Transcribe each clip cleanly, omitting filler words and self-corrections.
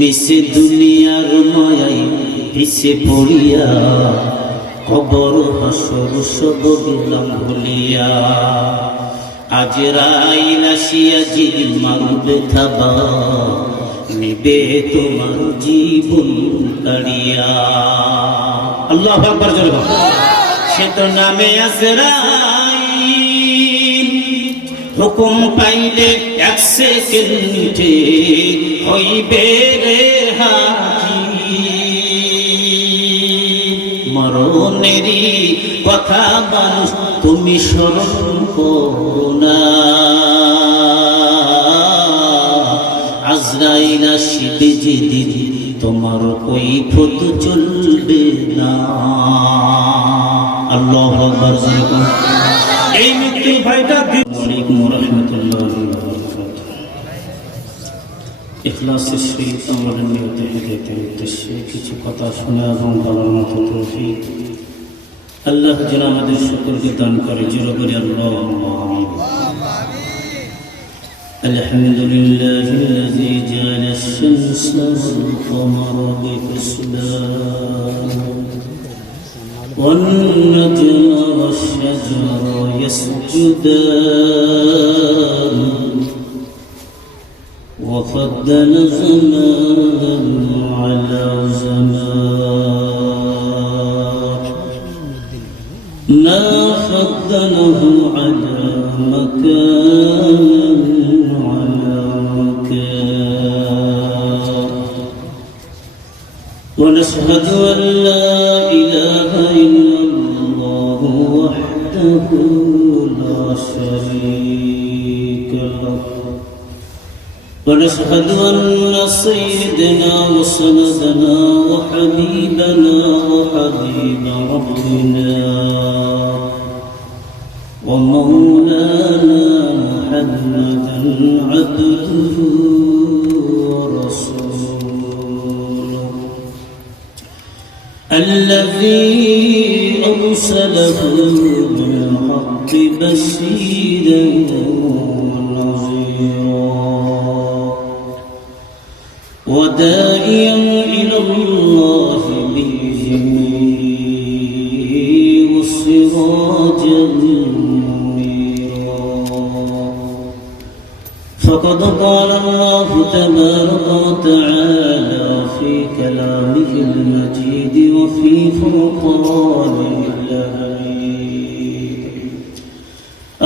মিশে দুনিয়ার মায়ায় পিছে পড়িয়া কবর হাসর সব গেলাম ভুলিয়া। আজরাইল আসিয়া যেদিন মারবে থাবা, নেবে তোমার জীবন কাড়িয়া। আল্লাহু আকবার জোরে বলো। সে তো নামে আজরাইল, হুকুম পাইলে এক সেকেন্ডে হইবে রে হাজির। মরণেরই কথা মানুষ তুমি স্মরণ করো না, আজরাইল আসিবে যেদিন তোমার কৈফিয়ত চলবে না। আল্লাহু আকবার। এই মৃত্যু ভয়টা। আসসালামু আলাইকুম ওয়া রাহমাতুল্লাহি ওয়া বারাকাতুহু। ইখলাসের সহিত আমাদের নিয়ত হিদায়াতের উদ্দেশ্যে কিছু কথা শোনা এবং বলার মতো তৌফিক আল্লাহ যেন আমাদের সকলকে দান করে। জোরে বলি আল্লাহুম্মা আমিন। আলহামদুলিল্লাহিল্লাযী জাআলা আশ-শামসা ওয়াল কামারা বিহিসবান والنجم والشجر يسجدان وفضل زمانا على زمان ما فضله على مكان على مكان ونشهد أن لا إله إلا الله وحده لا شريك له ونشهد أن سيدنا وسندنا وحبيبنا وحبيب ربنا ومولانا محمدا عبده ورسوله الذي أرسله بالحق بشيرا ونذيرا وداعيا إلى الله بإذنه وسراجا منيرا. فقد قال الله تبارك وتعالى في كلامه المجيد وفي فرقانه الحميد: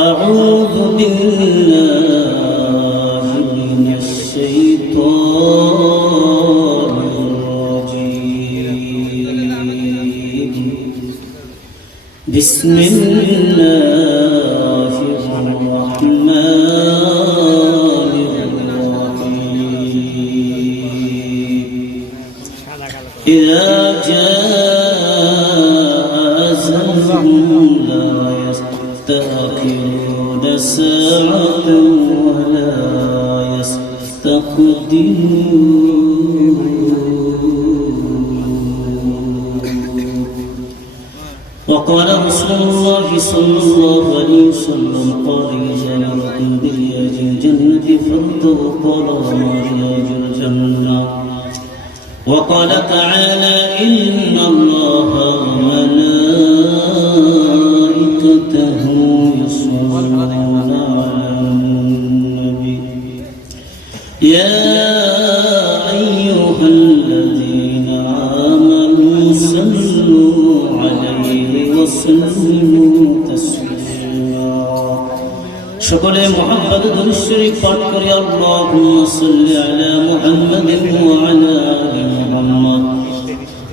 أعوذ بالله من الشيطان الرجيم. بسم الله الرحمن إذا جاء أجلهم لا يستأخرون ساعة ولا يستقدمون. وقال رسول الله صلى الله عليه وسلم: قال جارة برياض الجنة فارتقى رياض الجنة. وقال تعالى: إن الله وملائكته يصلون على النبي يا أيها الذين آمنوا صلوا عليه وسلموا تسليما. সকলে মুহাম্মদ দুরূদ শরীফ পাঠ করি। আল্লাহুম্মা সাল্লি আলা মুহাম্মাদিন ওয়া আলা আলি মুহাম্মাদ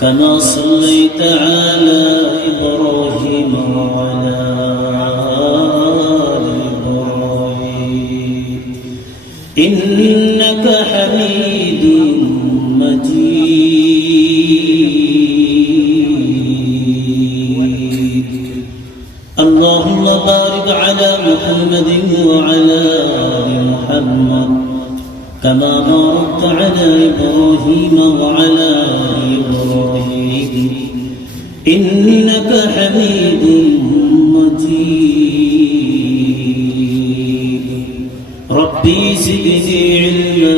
কামা সাল্লাইতা আলা ইব্রাহিম ওয়া আলা আলি ইব্রাহিম ইন্নাকা হামিদুম মাজিদ. اللهم بارك على محمد وعلى آل محمد كما باركت على إبراهيم وعلى آل إبراهيم إنك حميد مجيد. ربي زدني علما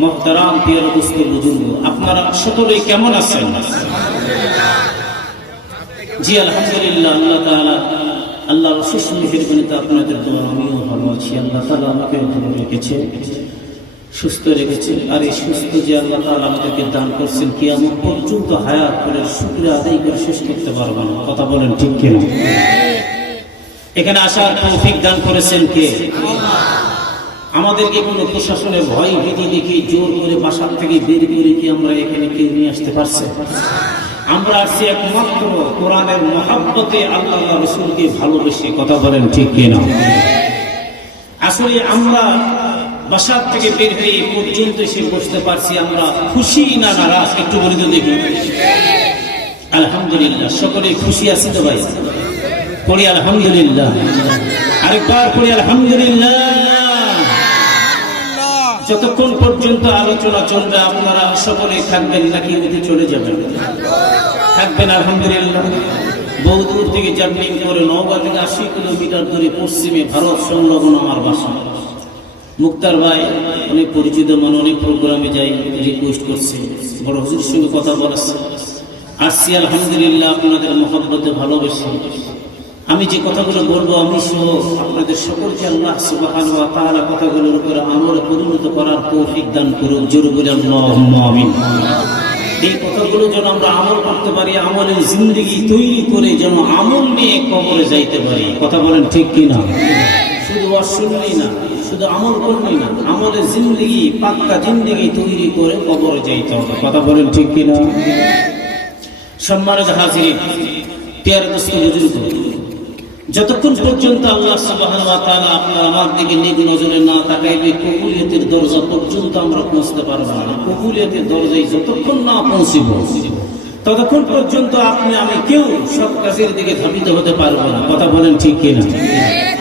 মুহতারাম প্রিয় দোস্ত বুজুর্গ, আপনারা সকলেই কেমন আছেন? জি আলহামদুলিল্লাহ। আল্লাহ তাআলা আল্লাহর অশেষ মেহেরবানিতে আপনাদের দোয়া আমিও ভালো আছি। আল্লাহ তাআলা আমাকে ভালো রেখেছে, সুস্থ রেখেছে। আর এই সুস্থ যে আল্লাহ তাআলা আমাদেরকে দান করছেন, কিয়ামত পর্যন্ত হায়াত করে শুকরিয়া আদায় করে শেষ করতে পারবো না। কথা বলেন ঠিক কিনা? এখানে আসার তৌফিক দান করেছেন কে? আমাদেরকে কোনো প্রশাসনের ভয় ভীতি দেখে জোর করে বাসার থেকে বের করে কি আমরা এখানে কেউ নিয়ে আসতে পারছে? আমরা আসছি একমাত্র কোরআনের মহাব্বতে, আল্লাহ রাসূলকে ভালোবেসে। কথা বলেন ঠিক কিনা? আসলে আমরা বাসার থেকে বের হয়ে পর্যন্ত এসে বসতে পারছি, আমরা খুশি না নারাজ? একটু বলে তো দেখি। আলহামদুলিল্লাহ। সকলে খুশি আছি তো ভাই? পড়ি আলহামদুলিল্লাহ। আরেকবার পড়ি আলহামদুলিল্লাহ। যতক্ষণ পর্যন্ত আলোচনা চলবে আপনারা সকলে থাকবেন নাকি উঠে চলে যাবেন? থাকবেন আলহামদুলিল্লাহ। বহু দূর থেকে জার্নি করে, নওগাঁ থেকে 80 কিলোমিটার দূরে পশ্চিমে ভারত সংলগ্ন আমার বাসা। মুক্তার ভাই অনেক পরিচিত মান, অনেক প্রোগ্রামে যাই, রিকোয়েস্ট করছে বড় হুজুরের সঙ্গে কথা বলেছে। আসছি আলহামদুলিল্লাহ আপনাদের মহব্বতে ভালোবেসে। আমি যে কথাগুলো বলবো, আমি সহ আপনাদের সকলকে আল্লাহ সুবহানাহু ওয়া তাআলা কথাগুলোর উপরে আমলে পরিণত করার তৌফিক দান করুন। জোরে বলি আল্লাহুম্মা আমিন। এই কথাগুলো যেন আমরা আমল করতে পারি, আমলের জিন্দেগি তৈরি করে যেন আমল নিয়ে কবরে যাইতে পারি। কথা বলেন ঠিক কিনা? শুধু ওয়াজ শুনলেই না, শুধু আমল করলেই না, আমলের জিন্দেগি, পাক্কা জিন্দেগি তৈরি করে কবরে যাইতে হবে। কথা বলেন ঠিক কিনা? সম্মানিত হাজিরিন, প্রিয় দোস্ত বুজুর্গ, যতক্ষণ পর্যন্ত আল্লাহ সুবহানাহু ওয়া তাআলা আপনার আমার দিকে নেক নজরে না তাকাইবে, কবুলিয়তের দরজা পর্যন্ত আমরা পৌঁছতে পারবো না। কবুলিয়তের দরজায় যতক্ষণ না পৌঁছিব, ততক্ষণ পর্যন্ত আপনি আমি কেউ সব কাজের দিকে ধাবিত হতে পারবো না। কথা বলেন ঠিক কিনা?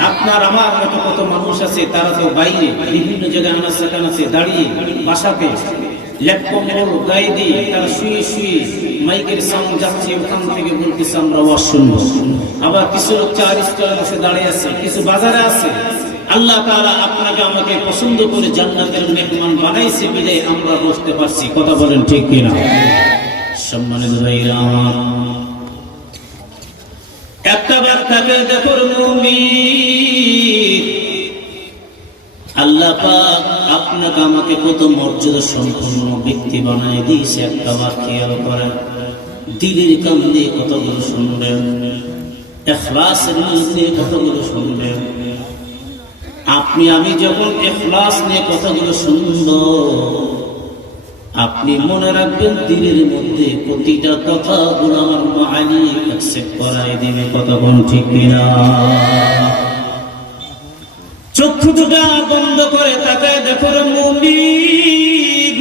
আপনার আমার মতো কত মানুষ আছে, তারা তো বাইরে বিভিন্ন জায়গায় আনাচে দাঁড়িয়ে বাসাতে ল্যাপটপ গায়ে দিয়ে তারা শুয়ে শুয়ে মাইকের সাউন্ড যাচ্ছে, ওখান থেকে বলতেছে আমরা ওয়াজ শুনবো। আবার কিছু লোক চার স্টলে বসে দাঁড়িয়ে আছে, কিছু বাজারে আছে। আল্লাহ তাআলা আপনাকে আমাকে পছন্দ করে জান্নাতের মেহমান বানাইছে বিদায় আমরা বসতে পারছি। কথা বলেন ঠিক কিনা? সম্মানিত ভাইরা আমার, একটা বার তাকে দেখো মুমিন, আল্লাহ পাক আপনাকে আমাকে কত মর্যাদা সম্পন্ন ব্যক্তি বানায় দিয়েছে। একটা বার খেয়াল করেন, দিলের কান দিয়ে কতগুলো শুনবেন, ইখলাসের নিয়ে কতগুলো শুনবেন। আপনি আমি যখন ইখলাস নিয়ে কথাগুলো শুনব, আপনি মনে রাখবেন দিলের মধ্যে প্রতিটা কথাগুলো আমার মালিক অ্যাকসেপ্ট করাই দিবে। কথা কোন ঠিক কিনা? চক্ষু দুটা বন্ধ করে তাকায় দেখো মুমিন,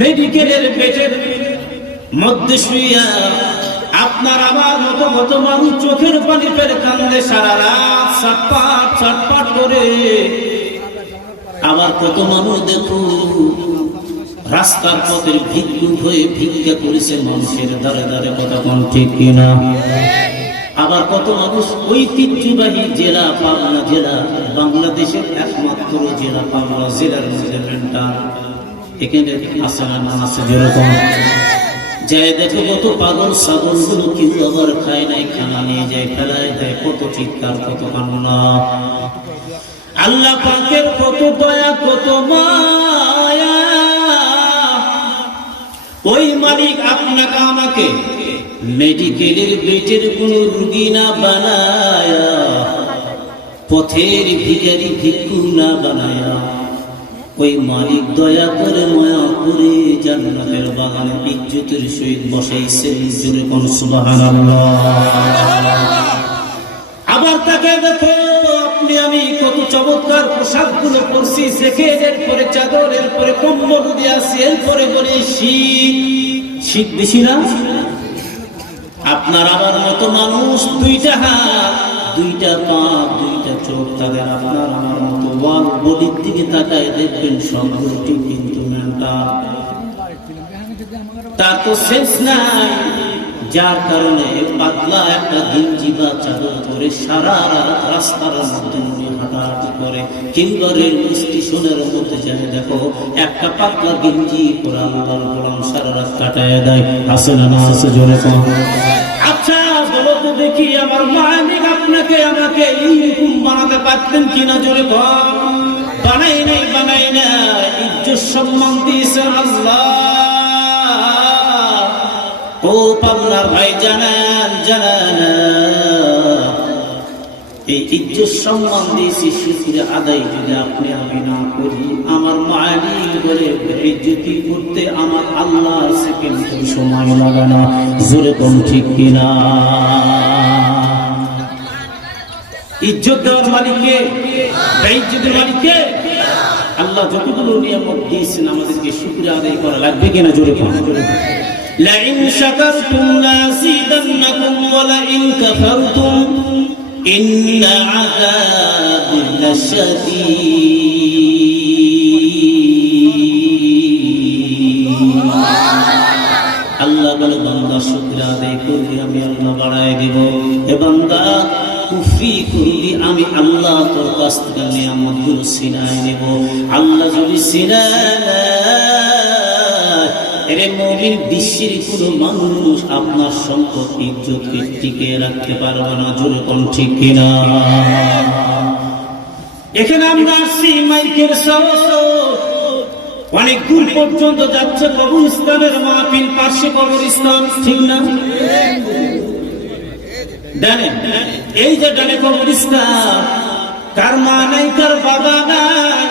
মেডিকেলের বেডের মধ্যে শুইয়া আপনার আমার মতো কত মানুষ চোখের পানি ফেলে কান্দে, সারা রাত ছটফট করে। আবার কত মানুষ দেখো রাস্তার পথের ভিক্ষুক হয়ে ভিক্ষা করেছে মানুষের ধারে ধারে। কথা কোন ঠিক কিনা? আবার কত মানুষ ঐতিহ্যবাহী জেলা পাবনা জেলা, বাংলাদেশের একমাত্র জেলা পাবনা জেলার মধ্যে মেন্টাল, এখানে আছে না আছে যেরকম যায় দেখো কত পাগল ছাগল গুলো কেউ আবার খায় নাই, খানা নিয়ে যায় ফেলায় দেয়, কত চিৎকার কত কান্না। আল্লাহ পাকের কত দয়া কত মায়া, ওই মালিক আপনাকে আমাকে মেডিকেলের বেডের কোন রুগী না বানায়া, পথের ভিখারি ভিক্ষু না বানায়া, ওই মালিক দয়া করে মায়া করে জান্নাতের বাগানে ইজ্জতের সহিত বসাইছেন। জোরে কোন সুবহানাল্লাহ। আবার তাকে দেখো আপনি আমি কত চমৎকার পোশাক গুলো পরছি, জ্যাকেটের পরে চাদর, এরপরে কম্বল দিয়ে আছি, এরপরে বলি শীত বেশি না? আপনার আমার মতো মানুষ দুইটা হাত, দুইটা পা, দুইটা চোখ, তাদের আপনার আমার মতো ওয়াল বডির দিকে তাকায় দেখবেন সম্পূর্ণ কিন্তু তার তো শেষ নাই। যার কারণে পাতলা একটা গেঞ্জি বা চাদর পরে সারা রাত রাস্তার মধ্যে হাঁটাহাঁটি করে, কিংবা রেল স্টেশনের মধ্যে যায় দেখো একটা পাতলা গেঞ্জি পরে আল্লাহর গোলাম সারা রাত কাটায় দেয়। আছে না না আছে? জোরে কম। আচ্ছা বলো তো দেখি, আমার মালিক আপনাকে আমাকে এইরকম বানাতে পারতেন কিনা? জোরে কম। বানাই নাই, বানাই না। ইজ্জত সম্মান দিয়েছে আল্লাহ। ও পাবনার ভাই, জানান জানান, এই ইজ্জত সম্মান দিয়েছি শুকরিয়া আদায় যদি আপনি আমি না করি, আমার মালিক বলে ইজ্জতি করতে আমার আল্লাহ সেকেন্ড সময় লাগে না। জোরে কম ঠিক কিনা? ইজ্জত দেওয়ার মালিককে, ইজ্জতের মালিককে আল্লাহ। যতগুলো নিয়ামত দিয়েছেন আমাদেরকে শুকরিয়া আদায় করা লাগবে কিনা? জোরে কম। لئن شكرتم لأزيدنكم ولئن كفرتم إن عذابي لشديد। আল্লাহ বলে বান্দা শুকরিয়া আদায় করলে আমি আল্লাহ বাড়ায় দিব, এ বান্দা কুফরি করলি আমি আল্লাহ তোর কাছ থেকে নিয়ামতগুলো ছিনায় নেব। আল্লাহ যদি ছিনায়, এরে মুমিন, বিশ্বের কোনো মানুষ আপনার সম্পদ ইজ্জতকে টিকে রাখতে পারবে না। জোরে কোন ঠিক কিনা? এখানে আমরা আসছি মাইকের সাউন্ড অনেক দূর পর্যন্ত যাচ্ছে। কবরস্থানের মাহফিল, পাশে কবরস্থান, ঠিক না? ডানে, এই যে ডানে কবরস্থান, কার মা নাই, কার বাবা নাই,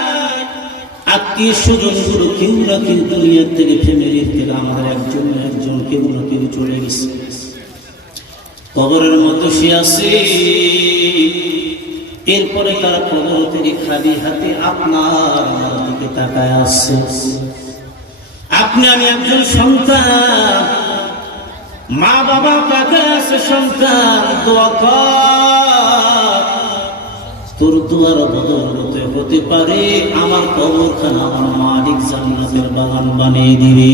আত্মীয় স্বজন গুলো কেউ না কেউ দুনিয়ার থেকে, ফ্যামিলির থেকে আমাদের একজন একজন কেউ না কেউ চলে গেছে। কবরের মতো সে আছে, এরপরে তারা কবর থেকে খালি হাতে আপনার দিকে তাকায় আসছে। আপনি আমি একজন সন্তান, মা বাবা তাকায় আছে, সন্তান দোয়া কর, তোর দুয়ার বদৌলতে হতে পারে আমার কবরখানা আমার মালিক জান্নাতের বাগান বানিয়ে দিবে।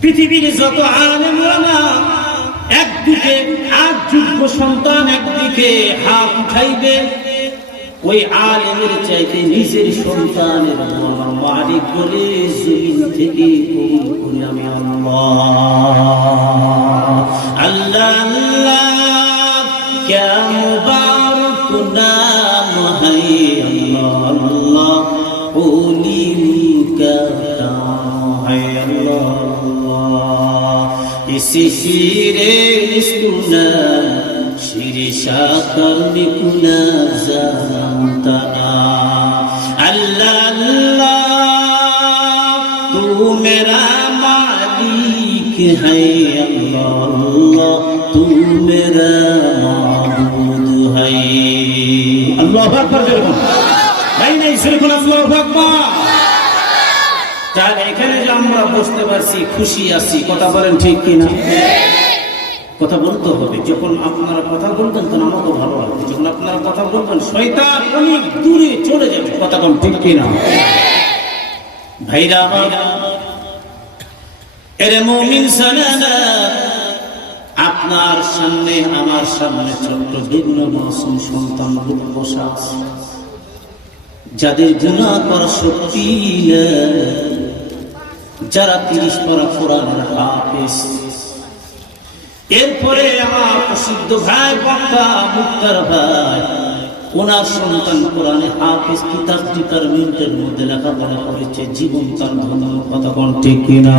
পৃথিবীর যত আলেম ওলামা একদিকে, আর যোগ্য সন্তান একদিকে হাত উঠাইবে, ওই আলেমের চাইতে নিজের সন্তানের আমার মালিক বলে জমিন থেকে কবুল করি আমি আল্লাহ। আল্লাহ আল্লাহ क्या मुबारक नाम है अल्लाह, अल्लाह ओली का नाम है अल्लाह। इसी शीरे सुना शीरे शाकर निकुना जानता अल्लाह अल्लाह तू मेरा मालिक है अल्लाह, अल्लाह तू मेरा আল্লাহু আকবার। ভাই নাই সেরকম আল্লাহু আকবার। তাহলে এখানে যে আমরা বসতে পারছি, খুশি আছি, কথা বলেন ঠিক কিনা? কথা বলতে হবে। যখন আপনারা কথা বলবেন তখন আমাকে ভালো লাগবে, যখন আপনারা কথা বলবেন শয়তান অনেক দূরে চলে যাবে। কথা বলেন ঠিক কিনা? ভাইরা আমার, এরে মুমিন সালানা, আপনার সামনে আমার সামনে ছোট্ট বিঘ্ন মাসুম সন্তান লোক বসা আছে, যাদের গুনাহ করার শক্তি নেই, যারা 30 পারা কোরআনের হাফেজ। এরপরে আমার প্রসিদ্ধ ভাই বক্তা মুক্তার ভাই, ওনার সন্তান কোরআনে হাফেজ, কিতাব ডিপার্টমেন্টের মধ্যে লেখাপড়া করেছে, জীবন তার ধন্য। কথা কোন ঠিক কিনা?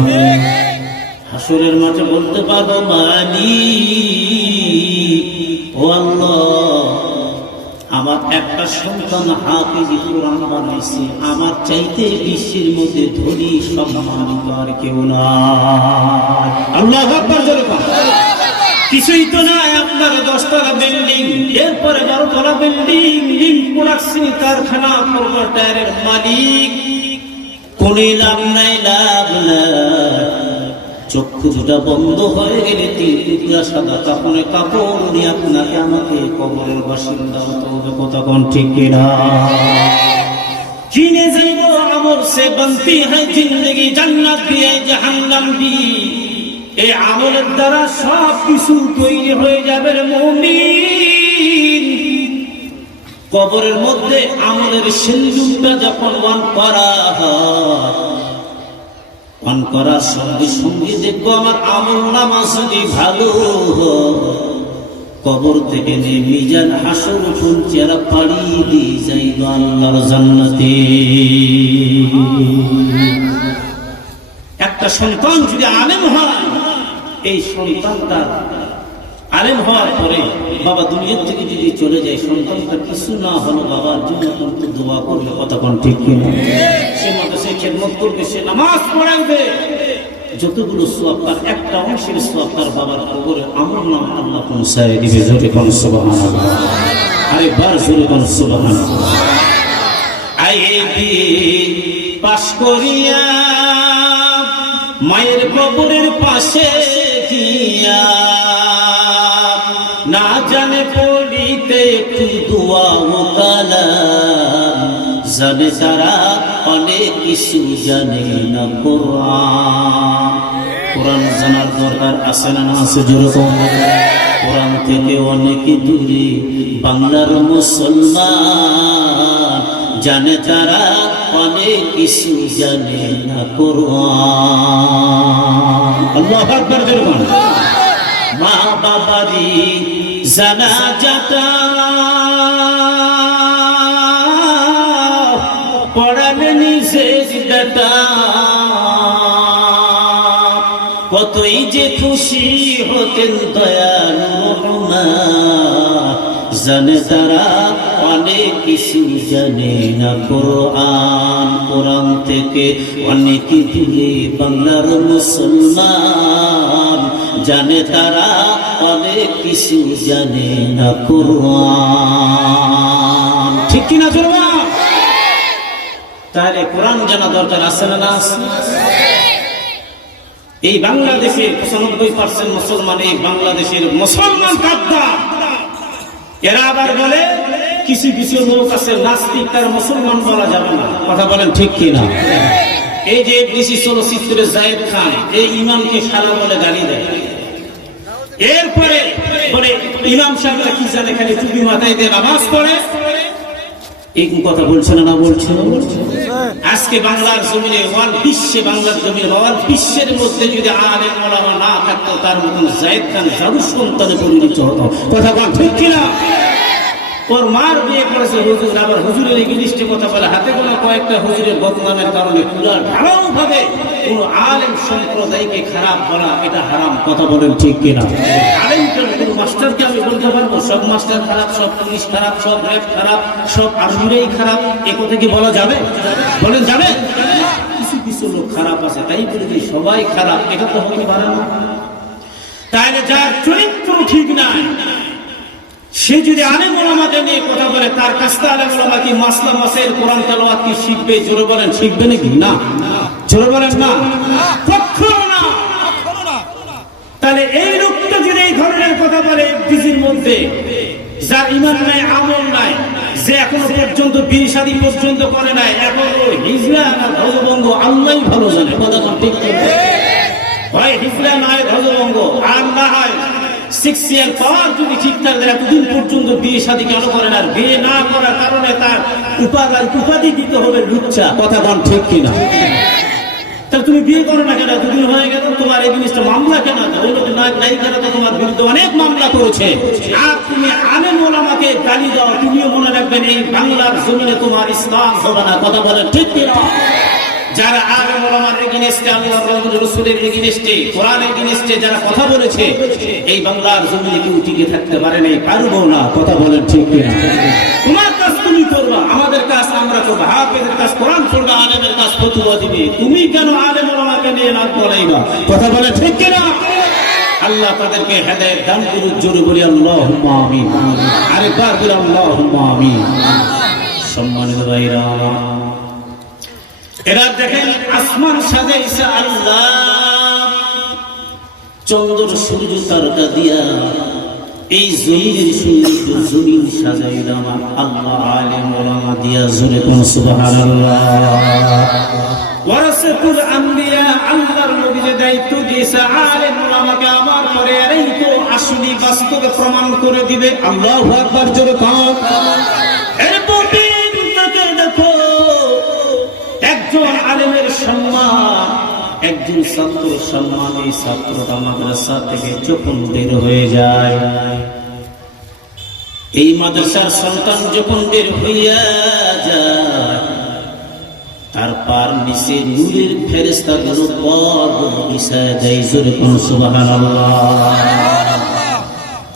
হাসরের মাঠে বলতে পারবো মালিক ও আল্লাহ, আমার একটা সন্তান হাফেজ কোরআন বানাইছে, আমার চাইতে বিশ্বের মধ্যে ধনী সম্মানিত আর কেউ নাই। আল্লাহু আকবার জোরে বল। কিছুই তো নাই, আপনার 10 তলা বিল্ডিং, এরপরে 12 তলা বিল্ডিং, লিঙ্ক প্রোডাকশন কারখানা, করবার টায়ারের মালিক, কোনে লাভ নাই, লাভ নাই। চক্ষু দুটা বন্ধ হয়ে গেলে 3 টুকরা সাদা কাপড়ে কাপড় দিয়ে আপনাকে আমাকে কবরের বাসিন্দা হতে হবে। কথা কোন ঠিক কিনা? কিনে যাইব আমল সে বনতি হয় জিন্দগি, জান্নাত ভি है জাহান্নাম ভি। এই আমলের দ্বারা সব কিছু তৈরি হয়ে যাবে রে মুমিন। কবরের মধ্যে আমলের সিন্দুকটা যখন ওয়ান করা হয়, ওয়ান করার সঙ্গে সঙ্গে দেখবো আমার আমল নামা যদি ভালো হয়, কবর থেকে নিয়ে মিজান হাসর উঠুন চেহারা পাড়ি দিয়ে যাইব আল্লাহর জান্নাতে। একটা সন্তান যদি আলেম হয়, এই সন্তানটা আলেম হওয়ার পরে বাবা দুনিয়ার থেকে যদি চলে যায়, সন্তানটা কিছু না হলো বাবার জন্য কিন্তু দোয়া করবে, কথা কোন ঠিক কিনা? সে মাদ্রাসায় খেদমত করবে, সে নামাজ পড়াবে, যতগুলো সওয়াব তার একটা অংশের সওয়াব তার বাবার কবরে আমল নামে আল্লাহ পৌঁছায় দিবে। জোরে কোন সুবহানাল্লাহ, আরেকবার জোরে কোন সুবহানাল্লাহ। আইবি পাশ করিয়া মায়ের কবরের পাশে গিয়া না জানে পড়িতে একটু দোয়া ও কালাম, জানে তারা অনেক কিছু জানে না কোরআন। কোরআন জানার দরকার আছে না আছে? যেরকম কোরআন থেকে অনেক দূরে বাংলার মুসলমান, জানে তারা অনেক কিছু জানে না কোরআন। আল্লাহু আকবার। যেরকম মা বাবারি জানাজাটা পড়াবে নিজে বেটা, কতই যে খুশি হতেন দয়ালু রহমান, জানে তারা অনেক কিছু জানে না কোরআন। কোরআন থেকে অনেক দূরে বাংলার মুসলমান, জানে তারা অনেক কিছু জানে না কোরআন। ঠিক কিনা জোরবা? তাহলে কোরআন জানা দরকার আছে না না? এই বাংলাদেশে 95% মুসলমান, এই বাংলাদেশের মুসলমান গাদ্দার। এরা আবার বলে কিছু কিছু লোক আছে নাস্তিক, তার মুসলমান বলা যাবে না, কথা বলেন ঠিক কিনা? এই যে দেশি চলচ্চিত্রে জায়েদ খান এই ইমামকে শালা বলে গালি দেয়, এরপরে বলে ইমাম সাহেবরা কি জানে খালি টুপি মাথায় দিয়ে নামাজ পড়ে। এই কথা বলছে না? না বলছে না? আজকে বাংলার জমিনে বিশ্বে, বাংলার জমিনে বিশ্বের মধ্যে যদি আলেম ওলামা না থাকতো, তার মতন জায়েদ খান জাদু সন্তানে পরিণত হতো, কথা বল ঠিক কিনা? ওর মার বিয়ে করেছে হুজুর, আবার হুজুরের এগেইনস্টে কথা বলে, হাতে গোনা কয়েকটা হুজুরের বদনামের কারণে পুরা ঢালাও ভাবে কোন আলেম সম্প্রদায়কে খারাপ বলা, এটা হারাম, কথা বলেন ঠিক কিনা? আলেমকে কোন মাস্টারকে আমি বলতে পারবো সব মাস্টার খারাপ, সব পুলিশ খারাপ, সব র্যাব খারাপ, সব আর্মিরাই খারাপ, এ কথা কি বলা যাবে? বলেন যাবে? কিছু কিছু লোক খারাপ আছে, তাই বলে যে সবাই খারাপ, এটা তো হতে পারে না। তাইলে যার চরিত্র ঠিক নাই, সে যদি আলেম ওলামাদের নিয়ে কথা বলে, তার কাছ থেকে আলেম ওলামা কি মাসলা মাসাইল কোরআন তেলাওয়াত কি শিখবে? জোরে বলেন শিখবে নাকি? না। জোরে বলেন না, কখনো না। তাহলে এই লোকটা যদি এই ধরনের কথা বলে ডিজির মধ্যে, যার ঈমান নাই, আমল নাই, যে এখনো পর্যন্ত বিয়ে শাদী পর্যন্ত করে নাই, এখনো হিজলা না ধ্বজভঙ্গ আল্লাহই ভালো জানে, কথা ঠিক হয় হিজলা নয় ধ্বজভঙ্গ, আর না হয় 6 ইয়ার পর যদি ঠিক থাকে, এতদিন পর্যন্ত বিয়ে শাদী কেন করেন? আর বিয়ে না করার কারণে তার উপাধি দিতে হবে লুচ্চা, কথা বল ঠিক কিনা? তাহলে তুমি বিয়ে করো না কেন? এতদিন হয়ে গেল, তোমার এই জিনিসটা মামলা কেন? ওই লোক নায়িকারা তো তোমার বিরুদ্ধে অনেক মামলা করেছে, আর তুমি আলেম ওলামাকে গালি দাও। তুমিও মনে রাখবেন, এই বাংলার জমিনে তোমার ইসলাম হবে না, কথা বলেন ঠিক কিনা? যারা আলেম ওলামার এগেইনস্টে, আল্লাহর রাসূলের এগেইনস্টে, কোরআনের এগেইনস্টে যারা কথা বলেছে, এই বাংলার জমিনে কেউ টিকে থাকতে পারে নাই, পারবো না, কথা বলেন ঠিক কিনা? তোমার কাজ তুমি করবা, আমাদের কাজ আমরা করবো, হাফেজের কাজ কোরআন পড়বা, আলেমের কাজ ফতোয়া দিবে। তুমি কেন আলেম ওলামাকে নিয়ে নাক গলাইবা, কথা বলেন ঠিক কিনা? আল্লাহ তাদেরকে হেদায়েত দান করুন, জোরে বলি আল্লাহুম্মা আমিন। আরেকবার বলি আল্লাহুম্মা আমিন। সম্মানিত ভাইরা, এরা দেখেন আসমান সাজাইছে আল্লাহ, চন্দ্র সূর্য তারকা দিয়া এই জমিনের সৌন্দর্য জমিন সাজাইলাম আল্লাহ, আলেম ওলামা দিয়া। জোরে কোন সুবহানাল্লাহ। ওয়ারাসাতুল আম্বিয়া, আল্লাহর নবী যে দায়িত্ব দিয়েছে আলেম ওলামাকে আমার পরে, এরাই তো আসলে বাস্তবে প্রমাণ করে দিবে। আল্লাহু আকবার, জোরে বলুন। এরপর তাকে দেখো, একজন আলেমের সম্মান, একজন ছাত্রের সম্মান। এই ছাত্রটা মাদ্রাসা থেকে যখন বের হয়ে যায়, এই মাদ্রাসার সন্তান যখন বের হইয়া যায়, তার পার নিচে নূরের ফেরেশতাগুলো পর বিছায় দেয়। জোরে বলুন সুবহানাল্লাহ।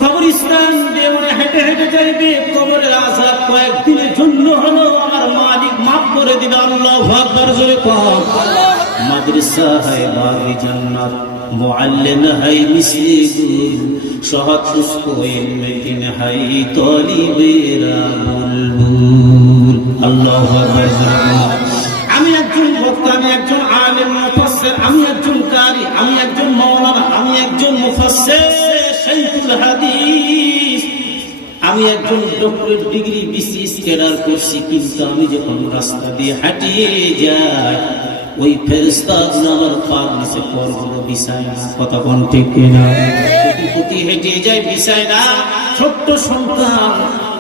কবরস্থান দিয়ে হেঁটে হেঁটে যাইবে, কবরের আযাব কয়েকদিনের জন্য হলো আমার মালিক মাফ করে দিবে। আল্লাহু আকবার, জোরে বলুন। মাদ্রাসা হায় বাগি জান্নাত, মুআল্লিম হায় মিসলিগুল, শহদ উসকো ইলমে দিন হায় তালিবেরা বুলবুল। আল্লাহু আকবার, জোরে বলুন। আমি একজন বক্তা, আমি একজন আলেম মুফাসসির, আমি একজন কারি, আমি একজন মাওলানা, আমি একজন মুফাসসির শাইখুল হাদিস, আমি একজন ডক্টরেট ডিগ্রি বিসিএস ক্যাডার করছি, কিন্তু আমি যখন রাস্তা দিয়ে হাঁটিয়ে যাই, ওই ফেরেশতাগুলো আমার পার নিচে পরগুলো বিছায় না। কথা কোন ঠিক কিনা? কোটি হেঁটে যায়, বিছায় না। ছোট্ট সন্তান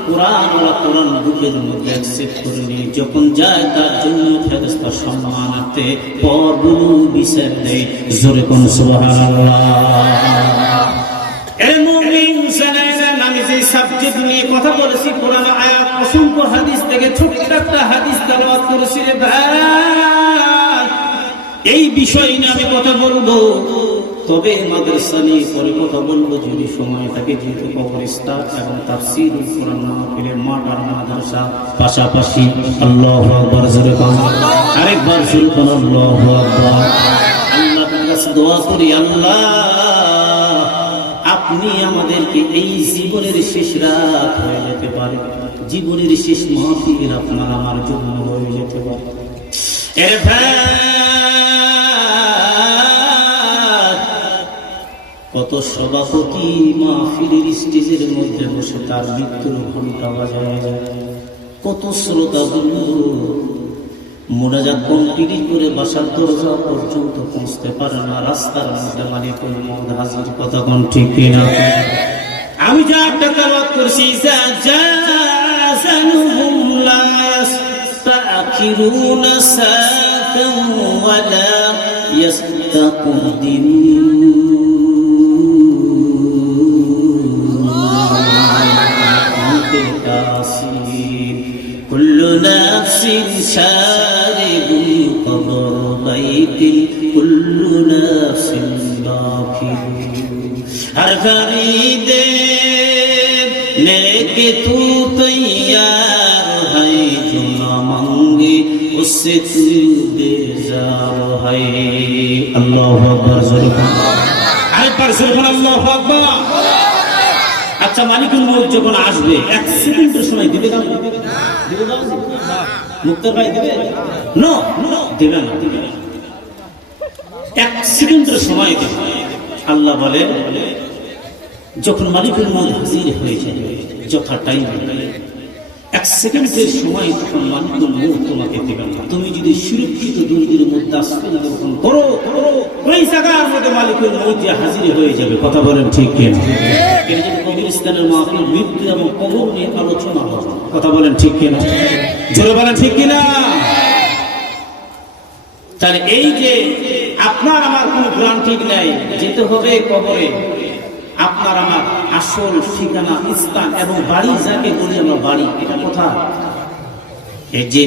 কোরআন বুকের মধ্যে অ্যাকসেপ্ট করে নিয়ে যখন যায়, তার জন্য ফেরেশতা সম্মানার্থে পরগুলো বিছায় দেয়। জোরে কোন সুবহানাল্লাহ। এর মুমিন জানেন, আমি যে সাবজেক্ট নিয়ে কথা বলেছি, কোরআন আয়াত, অসংখ্য হাদিস থেকে ছোট্ট একটা হাদিস তেলাওয়াত করেছি রে ভাই। এই বিষয় নিয়ে আমি কথা বলবো, তবে মাদ্রাসা নিয়ে পরে কথা বলবো যদি সময় থাকে, যেহেতু কবরস্থান এবং তাফসীরুল কোরআন মাহফিলের মাঠ আর মাদ্রাসা পাশাপাশি। আল্লাহু আকবার, জোরে বলুন। আরেকবার জোরে বলুন, আল্লাহু আকবার। আল্লাহর কাছে দোয়া করি, আল্লাহ আপনি আমাদেরকে এই জীবনের শেষ রাত হয়ে যেতে পারে, জীবনের শেষ মাহফিল আপনার আমার জন্য হয়ে যেতে পারে। এর ভাই, কত সভাপতি মাহফিলের স্টেজের মধ্যে বসে তার মৃত্যুর ঘন্টা বাজায় যায়, কত শ্রোতা বন্ধু মোনাজাত কমপ্লিট করে বাসার দরজা পর্যন্ত পৌঁছতে পারে না, রাস্তার মধ্যে মালিকুল মউত হাজির। কথা কোন ঠিক কিনা? আমি যা একটা তেলাওয়াত করছি, জাযানুহুম লা ইস্তাখিরুনা সাআতান ওয়া লা ইস্তাকদিমুন। কুল্লু নাফসিন শারিবুল কবর বাইতিল, কুল্লু নাফসিন দাখিলুন। হর ফরিদে लेके तू तैयार है, जो न मांगे उससे तू बेजार है। अल्लाहु अकबर, जोरे আরেকবার জোরে বলুন, আল্লাহু আকবার। আচ্ছা, মালিকুল মউত যখন আসবে, এক সেকেন্ডের সময় দিবে না? দিবে না? মুক্তার ভাই দিবে? নো, দিবে না। এক সেকেন্ডের সময় দিবে। আল্লাহ বলে, যখন মালিকুল মউত হাজির হয়ে যাবে যথা টাইম, এক সেকেন্ডের সময় তখন মালিকুল মউত তোমাকে দেবে না। তুমি যদি সুরক্ষিত দুর্গের মধ্যে আসবেন তখন করো, ওই জায়গার মধ্যে মালিকুল মউত হাজির হয়ে যাবে। কথা বলেন ঠিক কিনা? এর জন্য কবরস্থানের মাহফিল মৃত্যু এবং কবর নিয়ে আলোচনা হবে। কথা বলেন ঠিক কিনা? জোরে বলেন ঠিক কিনা? তাহলে এই যে আপনার আমার কোনো গ্রান্টি নাই, যেতে হবে কবরে। আপনার আমার আসল ঠিকানা, স্থান এবং বাড়ি, যাকে বলি আমরা বাড়ি, এটা কোথায়? এই যে